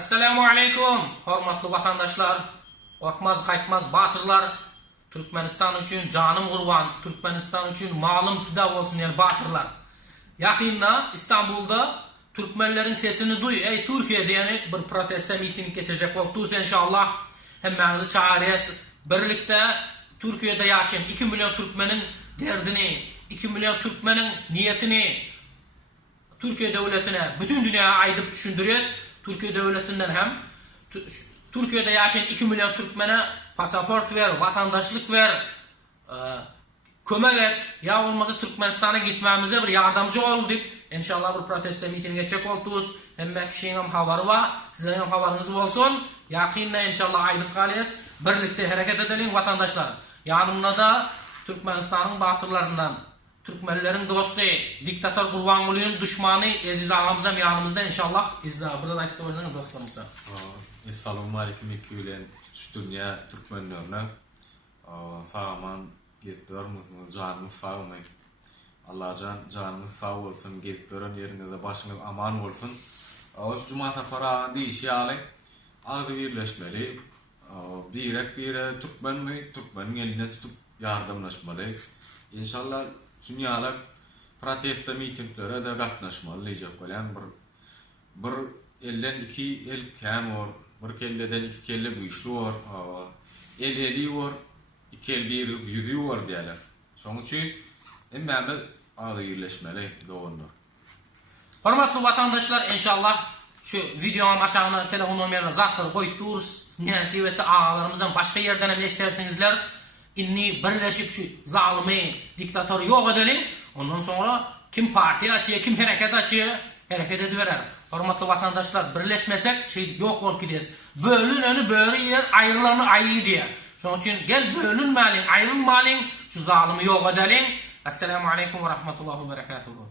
Assalamu alaikum, hormatly vatandaşlar, korkmaz kaytmaz batırlar, Türkmenistan üçün canım kurban, Türkmenistan üçün malım fida olsun diyen batırlar. Yakında İstanbul'da Türkmenlerin sesini duy, ey Türkiye diyeni bir proteste miting geçecek olursa inşallah hemmenizi çağırıyız. Birlikte Türkiye'de yaşayan 2 milyon Türkmenin derdini, 2 milyon Türkmenin niyetini Türkiye devletine, bütün dünyaya aydıp düşündürüyoruz. Türkiye devletinden hem Türkiye'de yaşayan 2 milyon Türkmene pasaport ver, vatandaşlık ver, kömek et. Ya olmazsa Türkmenistan'a gitmemize bir yardımcı ol deyip inşallah bir protesto miting geçecek oluruz. Hem kişinin hem havarı var, sizlerin hem havarınız olsun. Yakında inşallah aylık kalıyız. Birlikte hareket edelim vatandaşlar. Yanımda da Türkmenistan'ın batırlarından, Türkmenlerin dostu, diktatör Kurbanguly'nin düşmanı Aziz ağamızdan yanımızda inşallah. Aziz ağa, burada aytık olursanız dostlarımıza. Assalamu alaikum ekülen dünya Türkmenlerine. Sağaman gezip canımız sağ olmayın. Allah canımız sağ olsun, gezip gören yerinizde başınız aman olsun. Şu cumata para deyişi alay, ağzı birleşmeli. Bir Türkmen mi? Türkmen'in eline tutup yardımlaşmalı. İnşallah dünyalar protesto mitinglere de katnaşmalı diyecek olan bir elden iki el kem var, bir kelleden iki kelle güçlü var, el eli var, iki el bir yüzü var diyorlar. Şunun için emmende ağzı birleşmeli doğunlar. Hormatly vatandaşlar, inşallah şu videonun aşağına telefon numarasına zatları koyuyoruz. Neyse ve ağalarımızdan başka yerden hem eşitersingizler. İnni birleşip şu zalimi, diktatörü yok edelim. Ondan sonra kim parti açıyor, kim hareket açıyor, hareket ediverer. Hormatly vatandaşlar, birleşmesek şey yok olup gidiyiz. Bölün önü böyle yer, ayrılanı ayrı diye. Şunun için gel bölünmeyin, ayrılmayın, şu zalimi yok edelim. Esselamu aleyküm ve rahmetullahi ve berekatuhu.